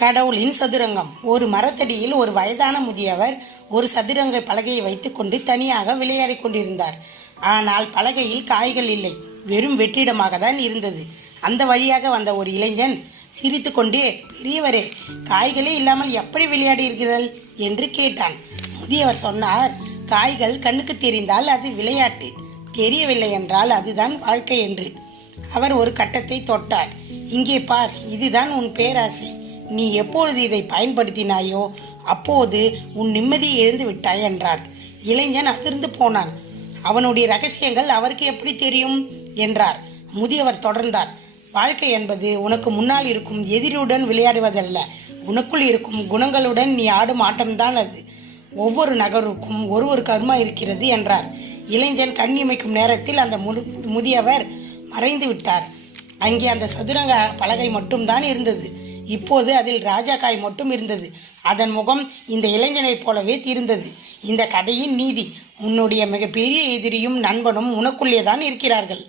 கடவுளின் சதுரங்கம். ஒரு மரத்தடியில் ஒரு வயதான முதியவர் ஒரு சதுரங்க பலகையை வைத்துக்கொண்டு தனியாக விளையாடி கொண்டிருந்தார். ஆனால் பலகையில் காய்கள் இல்லை, வெறும் வெற்றிடமாக தான் இருந்தது. அந்த வழியாக வந்த ஒரு இளைஞன் சிரித்து கொண்டே, பெரியவரே, காய்களே இல்லாமல் எப்படி விளையாடுகிறீர்கள் என்று கேட்டான். முதியவர் சொன்னார், காய்கள் கண்ணுக்கு தெரிந்தால் அது விளையாட்டு, தெரியவில்லை என்றால் அதுதான் வாழ்க்கை என்று. அவர் ஒரு கட்டத்தை தொட்டார். இங்கே பார், இதுதான் உன் பேராசை. நீ எப்பொழுது இதை பயன்படுத்தினாயோ அப்போது உன் நிம்மதியை இழந்து விட்டாய் என்றார். இளைஞன் அதிர்ந்து போனான். அவனுடைய ரகசியங்கள் அவருக்கு எப்படி தெரியும் என்றார். முதியவர் தொடர்ந்தார், வாழ்க்கை என்பது உனக்கு முன்னால் இருக்கும் எதிரியுடன் விளையாடுவதல்ல, உனக்குள் இருக்கும் குணங்களுடன் நீ ஆடும் ஆட்டம்தான் அது. ஒவ்வொரு நகருக்கும் ஒரு கர்மா இருக்கிறது என்றார். இளைஞன் கண்ணிமைக்கும் நேரத்தில் அந்த முதியவர் மறைந்து விட்டார். அங்கே அந்த சதுரங்க பலகை மட்டும்தான் இருந்தது. இப்போது அதில் ராஜாக்காய் மட்டும் இருந்தது. அதன் முகம் இந்த இளைஞனைப் போலவே தீர்ந்தது. இந்த கதையின் நீதி, உன்னுடைய மிகப்பெரிய எதிரியும் நண்பனும் உனக்குள்ளே தான் இருக்கிறார்கள்.